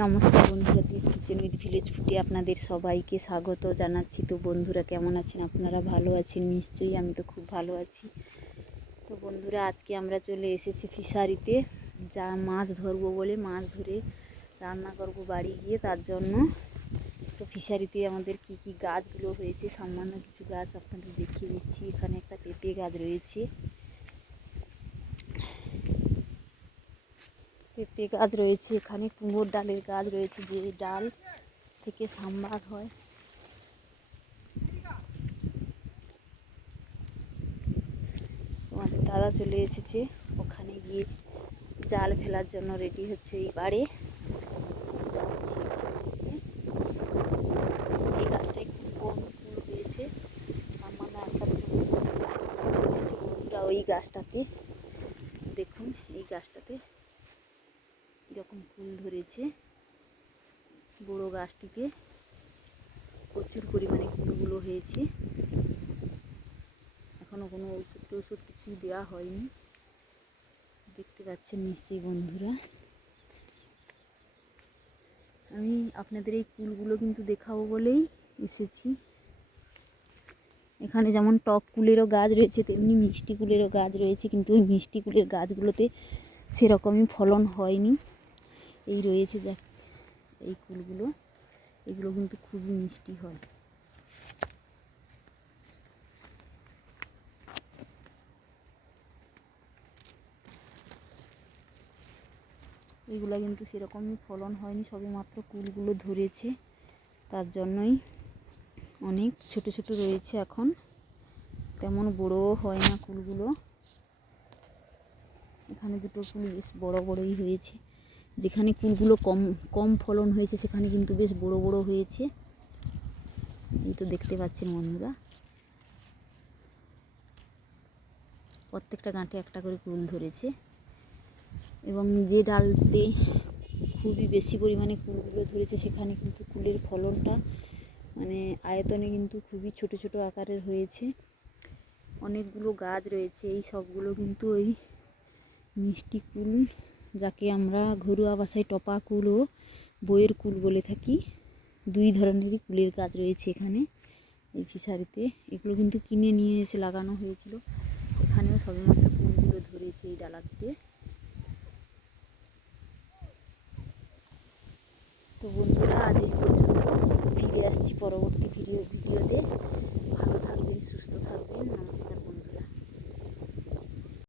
নমস্কার বন্ধুরা, দীপ kitchen with village ফুডে আপনাদের সবাইকে স্বাগত জানাচ্ছি। তো বন্ধুরা কেমন আছেন? আপনারা ভালো আছেন নিশ্চয়ই, আমি তো খুব ভালো আছি। তো বন্ধুরা আজকে আমরা চলে এসেছি ফিশারিতে, যা মাছ ধরবো বলে মাছ ধরে রান্না করব বাড়ি গিয়ে। তার জন্য তো ফিশারিতে আমাদের কি কি গাছগুলো হয়েছে সামান্য কিছু গাছ আপনাদের দেখিয়ে দিচ্ছি। এখানে একটা পেঁপে গাছ রয়েছে, পেঁপে গাছ রয়েছে, এখানে কুমড়োর ডালের গাছ রয়েছে, যে ডাল থেকে সাম্বার হয়। তোমাদের দাদা চলে এসেছে, ওখানে গিয়ে জাল ফেলার জন্য রেডি হচ্ছে। এইবারে যাচ্ছি, এই গাছটায় খুব কম ফুল হয়েছে, সামান্য একটা বন্ধুরা। ওই গাছটাতে দেখুন, এই গাছটাতে কীরকম ফুল ধরেছে। বড়ো গাছটিতে প্রচুর পরিমাণে ফুলগুলো হয়েছে। এখনও কোনো ওষুধ কিছুই দেওয়া হয়নি, দেখতে পাচ্ছেন নিশ্চয়ই বন্ধুরা। আমি আপনাদের এই কুলগুলো কিন্তু দেখাবো বলেই এসেছি। এখানে যেমন টক কুলেরও গাছ রয়েছে, তেমনি মিষ্টি কুলেরও গাছ রয়েছে, কিন্তু ওই মিষ্টি কুলের গাছগুলোতে সেরকমই ফলন হয়নি। এই রয়েছে যা এই কুলগুলো, এগুলো কিন্তু খুবই মিষ্টি হয়। এগুলো কিন্তু সেরকমই ফলন হয়নি, সবে মাত্র কুলগুলো ধরেছে, তার জন্যই অনেক ছোট ছোট রয়েছে এখন, তেমন বড়ও হয় না কুলগুলো। এখানে দুটো কুল বেশ বড় বড়ই হয়েছে, যেখানে কুলগুলো কম কম ফলন হয়েছে সেখানে কিন্তু বেশ বড় বড় হয়েছে। এই তো দেখতে পাচ্ছেন বন্ধুরা, প্রত্যেকটা গাঁটে একটা করে কুল ধরেছে। এবং যে ডালতে খুবই বেশি পরিমাণে কুলগুলো ধরেছে সেখানে কিন্তু কুলের ফলনটা মানে আয়তনে কিন্তু খুবই ছোট ছোট আকারের হয়েছে। অনেকগুলো গাছ রয়েছে, এই সবগুলো কিন্তু ওই মিষ্টি কুল, যাকে আমরা ঘরোয়া ভাষায় টপা কুল ও বইয়ের কুল বলে থাকি। দুই ধরনেরই কুলের গাছ রয়েছে এখানে এই ফিশারিতে। এগুলো কিন্তু কিনে নিয়ে এসে লাগানো হয়েছিল। এখানেও সবেমাত্র কুলগুলো ধরেছে এই ডালাতে। তো বন্ধুরা আজ এই পর্যন্ত, ফিরে আসছি পরবর্তী ভিডিওতে। ভালো থাকবেন, সুস্থ থাকবেন, নমস্কার।